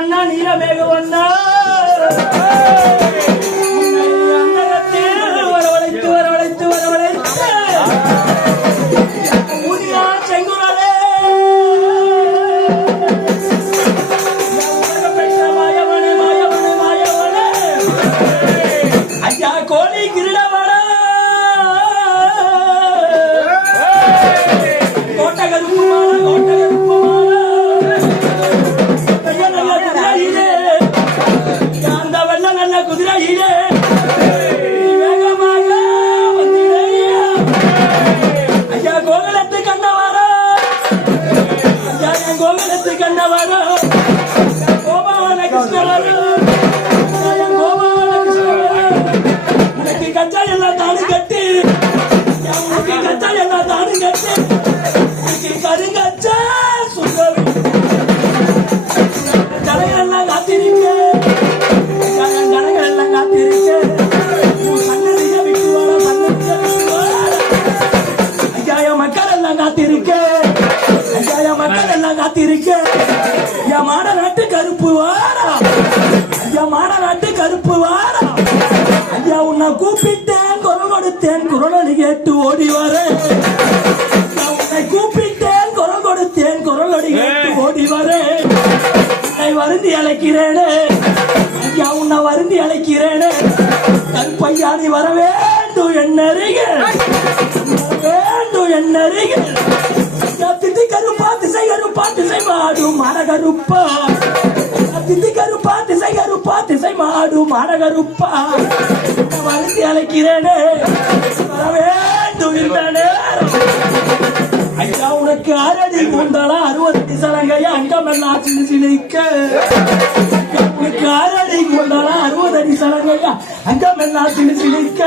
வண்ணா நீலமேக வண்ணா வரவழைத்து வரவழைத்து வரவழைத்து ஊதியா செங்குரலே மாயவனே மாயவனே மாயவனே ஐயா கோழி கிரீடவன கோட்டை கருப்புமான கோட்டை கருப்புமான அந்த வெள்ள நல்ல குதிரையிலே வேகமாக வந்திரையா ஐயா கோகுலத்து கண்ணவாரா ஐயா என் கோகுலத்து கண்ணவாரா கோபால கிருஷ்ணவாரா என் கோபால கிருஷ்ணவாரா உனக்கு கச்சா எல்லாம் தானு கட்டி உனக்கு கச்சா எல்லாம் தானு கட்டி உனக்கு கருங்கச்சா சுந்தரி ஜனங்களெல்லாம் காத்திருக்க ஜனங்களெல்லாம் காத்திருக்க சன்னதிய விட்டுவாரா சன்னதிய விட்டுவாரா ஐயா மக்கள் எல்லாம் காத்திருக்க ஐயா மக்கள் எல்லாம் காத்திருக்க ஐயா மாட நாட்டு கருப்பு வாரா ஐயா மாட நாட்டு கருப்பு வாரா ஐயா உன்னை கூப்பிட்டேன் குரல் கொடுத்தேன் குரலி கேட்டு ஓடி வரேன் உன்னை கூப்பிட்டேன் குரல் கொடுத்தேன் குரலடி கேட்டு ஓடி வரேன் வருந்தி அழைக்கிறேனே ஐயா உன்னை வருந்தி அழைக்கிறேனே கருப்பையா நீ வர வேண்டும் என்னருகில் வேண்டும் என்னருகில் தித்தி கருப்பா திசை கருப்பா திசை மாடும் மாடகருப்பா தித்தி கருப்பா திசை கருப்பா திசை மாடும் மாடகருப்பா வருந்தி அழைக்கிறேனே வர வேண்டும் இந்த நேரம் ஐயா உனக்கு 6 அடி கூந்தாளா 60 அடி சலங்கையா அங்கமெல்லாம் சிலு சிலிக்க உனக்கு 6 அடி கூந்தாளா 60 அடி சலங்கையா அங்கமெல்லாம் சிலு சிலிக்க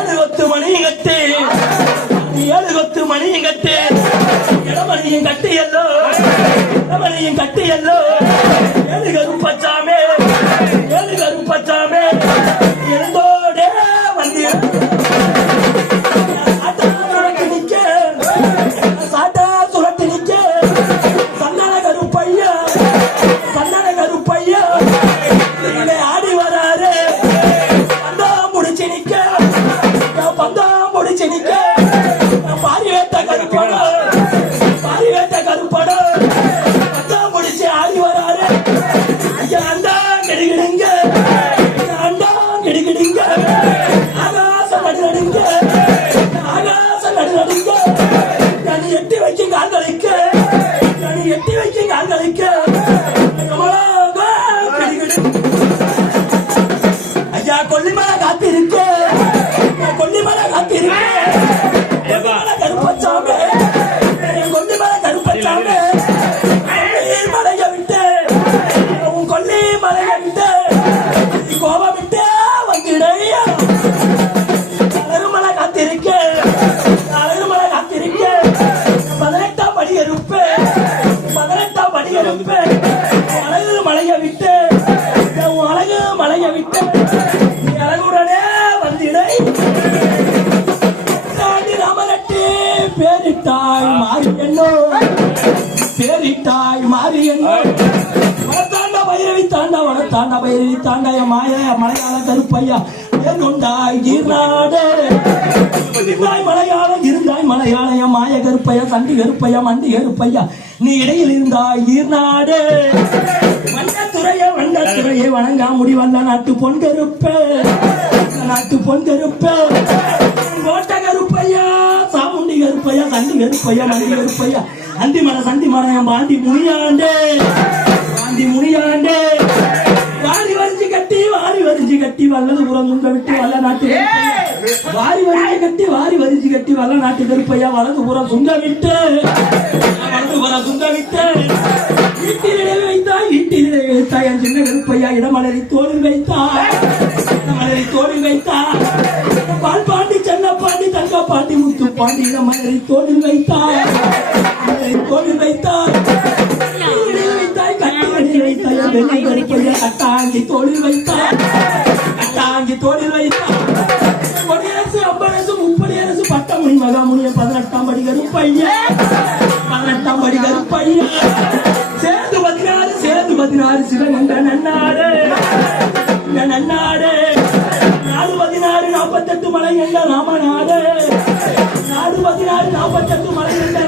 7 கொத்து மணி கட்டு 7 கொத்து மணி கட்டு இடமணியும் கட்டியல்லோ இடமணியும் கட்டியல்லோ 7 கருப்பச்சாமே 7 கருப்பச்சாமே எழுந்தோடே வந்து சாட்டா சுரட்டி நிக்க சந்தன கருப்பையா ஆடி வராரு பந்தம் முடிச்சு நிக்க பாரி வேட்ட கருப்படம் பந்தம் முடிச்சு ஆடி வராரு அண்டா கிடுகிடுங்க ஆகாசம் நடுநடுங்க எட்டி வைக்கும் கால்களுக்க எட்டி வைக்கும் கால்களுக்க ஐயா கொல்லிமலை காத்திருக்க கொல்லிமலை காத்திருக்க கருப்பச்சாமி கொல்லிமலை கருப்பச்சாமி மலைய விட்டு உன் கொல்லி மலைய விட்டு கோபம் விட்டு வந்துடையா அழகுமலை காத்திருக்க 18ஆம் படி இருப்பு அழகு மலைய விட்டு அழகு மலைய விட்டு அழகுடனே வந்திடை ராமரட்டி பேரிட்டாய் மாறி என்னோ பேரிட்டாய் மாறி என்னோ வனத்தாண்ட பைரவி தாண்டாய மாய மலையாள கருப்பையா கொண்டாய் ஈர்நாடே மலையாளம் இருந்தாய் மலையாளைய மாய கருப்பையா சண்டி கருப்பையா மண்டி கருப்பையா நீ இடையில் இருந்தாய் ஈர்நாடே வண்ணத்துறையே வணங்கா முடிவல்ல நாட்டு பொன் கருப்பே கோட்டை கருப்பையா சாமுண்டி கருப்பையா சண்டி கருப்பையா மண்டி கருப்பையா அந்திமலை சண்டி மலையம் பாண்டி முனியாண்டே வாரி வரிஞ்சு கட்டி வல்லது புறம் துங்க விட்டு வல்ல நாட்டு வாரி வரிஞ்சு கட்டி வல்ல நாட்டு கருப்பையா வலது புறம் சுங்க விட்டு வீட்டிலே வைத்தாய் என் சின்ன கருப்பையா இடமலரை தோளில் வைத்தாய் பால் பாண்டி சென்ன பாண்டி தங்க பாண்டி முத்து பாண்டி இடமலரை தோளில் வைத்தாய் கட்டாங்கி தோளில் வைத்தார் கொடியரசு 50 30 அரசு பட்டமணி மகாமுனிய 18ஆம் படி கருப்பையா சேர்ந்து 16 16 சிவன் என்ற நன்னாடு நன்னாடு 4 16 48 மலை என்ற ராமநாடு 4 16 48 மலை என்ற